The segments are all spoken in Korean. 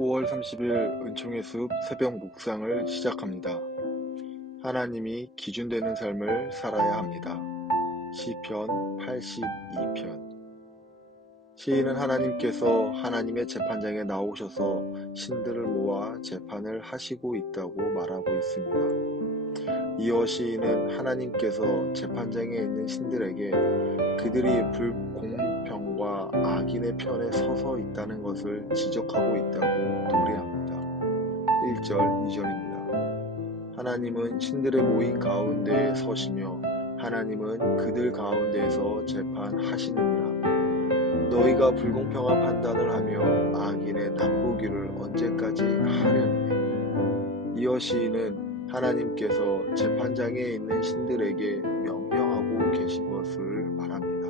9월 30일 은총의 숲 새벽 묵상을 시작합니다. 하나님이 기준되는 삶을 살아야 합니다. 시편 82편. 시인은 하나님께서 하나님의 재판장에 나오셔서 신들을 모아 재판을 하시고 있다고 말하고 있습니다. 이어 시인은 하나님께서 재판장에 있는 신들에게 그들이 불공평과 악인의 편에 서서 있다는 것을 지적하고 있다고 노래합니다. 1절, 2절입니다. 하나님은 신들의 모임 가운데에 서시며 하나님은 그들 가운데에서 재판하시느니라. 너희가 불공평한 판단을 하며 악인의 나쁘기를 언제까지 하려느냐. 이어 시인은 하나님께서 재판장에 있는 신들에게 명령하고 계신 것을 말합니다.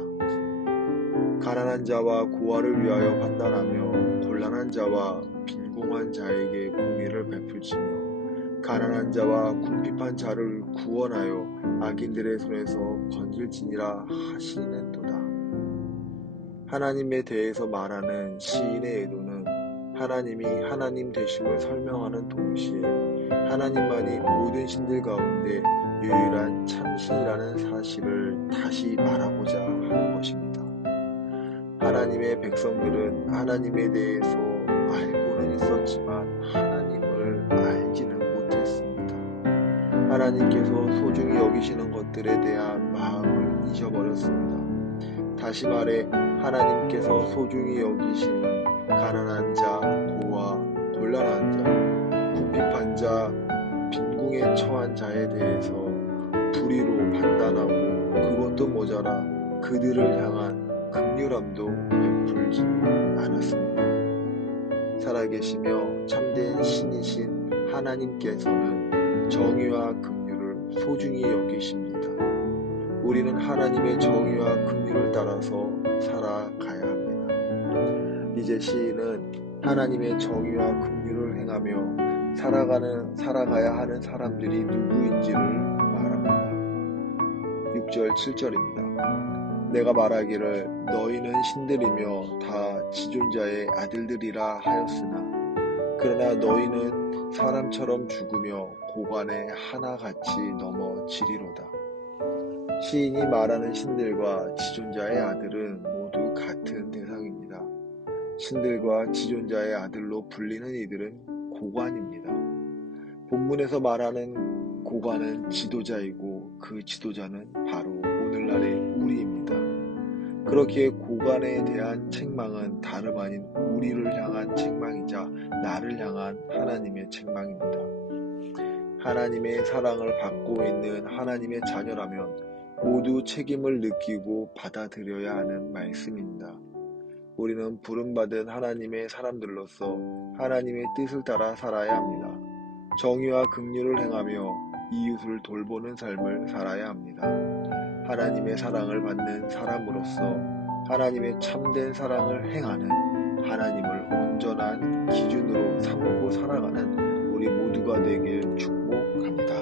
가난한 자와 고아를 위하여 판단하며 곤란한 자와 빈궁한 자에게 공의를 베풀지며 가난한 자와 궁핍한 자를 구원하여 악인들의 손에서 건질지니라 하시는도다. 하나님에 대해서 말하는 시인의 의도는 하나님이 하나님 되심을 설명하는 동시에 하나님만이 모든 신들 가운데 유일한 참신이라는 사실을 다시 말하고자 하는 것입니다. 하나님의 백성들은 하나님에 대해서 알고는 있었지만 하나님을 알지는 못했습니다. 하나님께서 소중히 여기시는 것들에 대한 마음을 잊어버렸습니다. 다시 말해 하나님께서 소중히 여기시는 가난한 자, 고아, 곤란한 자, 궁핍한 자, 빈궁에 처한 자에 대해서 불의로 판단하고 그것도 모자라 그들을 향한 긍휼함도 베풀지 않았습니다. 살아계시며 참된 신이신 하나님께서는 정의와 긍휼을 소중히 여기십니다. 우리는 하나님의 정의와 긍휼을 따라서 살아가야 합니다. 이제 시인은 하나님의 정의와 긍휼을 행하며 살아가야 하는 사람들이 누구인지를 말합니다. 6절, 7절입니다. 내가 말하기를 너희는 신들이며 다 지존자의 아들들이라 하였으나 그러나 너희는 사람처럼 죽으며 고관에 하나같이 넘어지리로다. 시인이 말하는 신들과 지존자의 아들은 모두 같은 대상입니다. 신들과 지존자의 아들로 불리는 이들은 고관입니다. 본문에서 말하는 고관은 지도자이고 그 지도자는 바로 오늘날의 우리입니다. 그렇기에 고관에 대한 책망은 다름 아닌 우리를 향한 책망이자 나를 향한 하나님의 책망입니다. 하나님의 사랑을 받고 있는 하나님의 자녀라면 모두 책임을 느끼고 받아들여야 하는 말씀입니다. 우리는 부름받은 하나님의 사람들로서 하나님의 뜻을 따라 살아야 합니다. 정의와 긍휼을 행하며 이웃을 돌보는 삶을 살아야 합니다. 하나님의 사랑을 받는 사람으로서 하나님의 참된 사랑을 행하는 하나님을 온전한 기준으로 삼고 살아가는 우리 모두가 되길 축복합니다.